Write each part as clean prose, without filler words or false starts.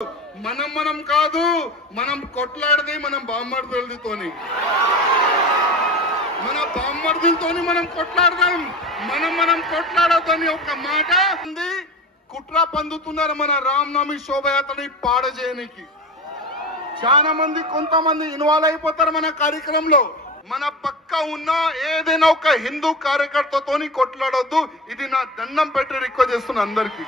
మనం కాదు, మనం కొట్లాడది మనం బామ్మర్దులతోని, మన బామ్మర్దులతోని మనం కొట్లాడదాం. మనం కొట్లాడదని ఒక మాట ఉంది. కుట్ర పందుతున్నారు మన రామనవమి శోభయాత్రని పాడజేయనికి. చాలా మంది కొంతమంది ఇన్వాల్వ్ అయిపోతారు మన కార్యక్రమంలో. మన పక్క ఉన్న ఏదైనా ఒక హిందూ కార్యకర్తతోని కొట్లాడొద్దు. ఇది నా దండం పెట్టి రిక్వెస్ట్ చేస్తున్నా అందరికి.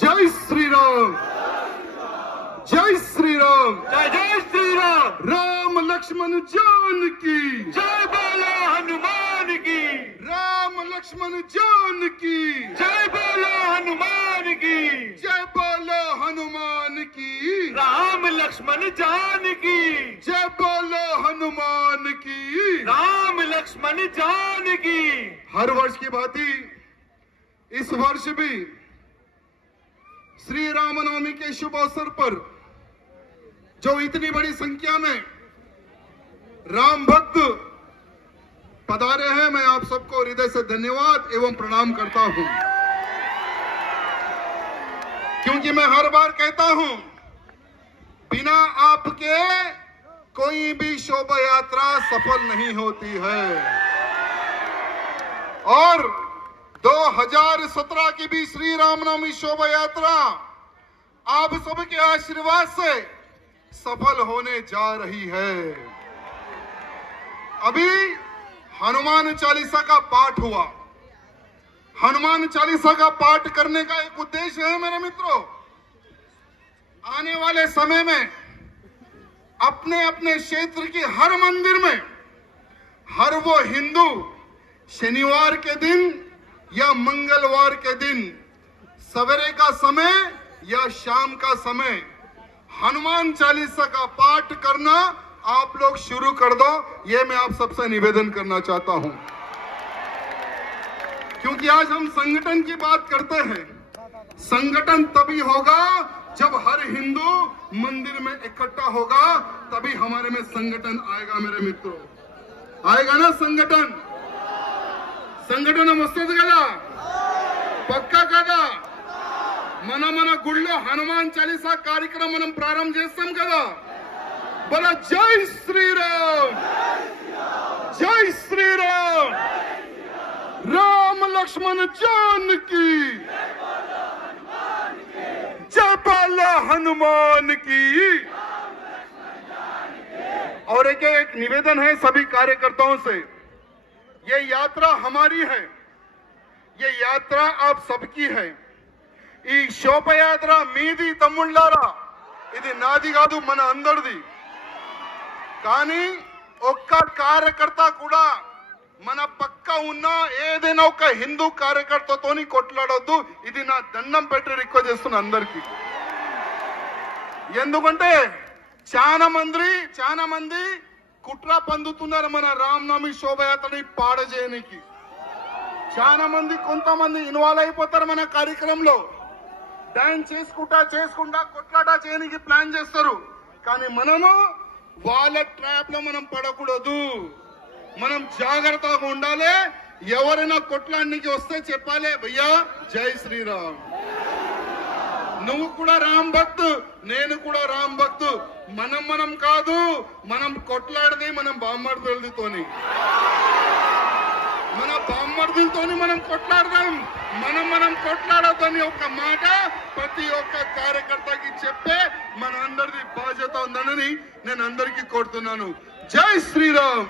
జై శ్రీరామ్, జై శ్రీరామ్, జై శ్రీరామ్. రామ లక్ష్మణ జానకి జై బోలో హనుమాన్ కి, రామ లక్ష్మణ జానకి జై బోలో హనుమాన్ కి, జై బోలో హనుమాన్ की, राम लक्ष्मण जानकी, जय बोलो हनुमान की, राम लक्ष्मण जानकी. हर वर्ष की भांति इस वर्ष भी श्री रामनवमी के शुभ अवसर पर जो इतनी बड़ी संख्या में राम भक्त पधारे हैं, मैं आप सबको हृदय से धन्यवाद एवं प्रणाम करता हूं। क्योंकि मैं हर बार कहता हूं, बिना आपके कोई भी शोभा यात्रा सफल नहीं होती है। और 2017 की भी श्री रामनवमी शोभा यात्रा आप सबके आशीर्वाद से सफल होने जा रही है। अभी हनुमान चालीसा का पाठ हुआ। हनुमान चालीसा का पाठ करने का एक उद्देश्य है मेरे मित्रों, आने वाले समय में अपने अपने क्षेत्र के हर मंदिर में हर वो हिंदू शनिवार के दिन या मंगलवार के दिन सवेरे का समय या शाम का समय हनुमान चालीसा का पाठ करना आप लोग शुरू कर दो। ये मैं आप सबसे निवेदन करना चाहता हूं। क्योंकि आज हम संगठन की बात करते हैं। संगठन तभी होगा जब हर हिंदू मंदिर में इकट्ठा होगा, तभी हमारे में संगठन आएगा मेरे मित्रों। आएगा ना संगठन? संगठन वस्तुत कदा पक्का कदा మన గుళ్ళో హనుమాన్ చాలీసా కార్యక్రమం మనం ప్రారంభం చేస్తాం కదా. బోలో జై శ్రీరామ్, జై శ్రీరామ్, राम लक्ष्मण जानकी, जय बोलो हनुमान की। और एक निवेदन है सभी कार्यकर्ताओं से, ये यात्रा हमारी है, ये यात्रा आप सबकी है। ఈ శోభయాత్ర మీది తమ్ముళ్ళారా, ఇది నాది కాదు, మన అందరిది. కానీ ఒక్క కార్యకర్త కూడా మన పక్క ఉన్న ఏదైనా ఒక హిందూ కార్యకర్తతోని కొట్లాడొద్దు. ఇది నా దండం పెట్టి రిక్వెస్ట్ చేస్తున్నా అందరికి. ఎందుకంటే చాలా మంది కుట్ర పందుతున్నారు మన రామనవమి శోభయాత్రని పాడజేయనికి. చాలా మంది కొంతమంది ఇన్వాల్వ్ అయిపోతారు మన కార్యక్రమంలో. డాన్స్ చేసుకుంటా కొట్లాట చేయడానికి ప్లాన్ చేస్తారు. కానీ మనము వాళ్ళ ట్రాప్ లో మనం పడకూడదు. మనం జాగ్రత్తగా ఉండాలి. ఎవరైనా కొట్లాడడానికి వస్తే చెప్పాలి, భయ్యా జై శ్రీరామ్, నువ్వు కూడా రామ్ భక్తు, నేను కూడా రామ్ భక్తు. మనం కాదు, మనం కొట్లాడది మనం బామ్మర్దులతోని, మన బామ్మర్దులతోని మనం కొట్లాడదాం. మనం కొట్లాడొద్దని ఒక మాట ప్రతి ఒక్క కార్యకర్తకి చెప్పే మన అందరిది బాధ్యత ఉందని నేను అందరికీ కోరుతున్నాను. జై శ్రీరామ్.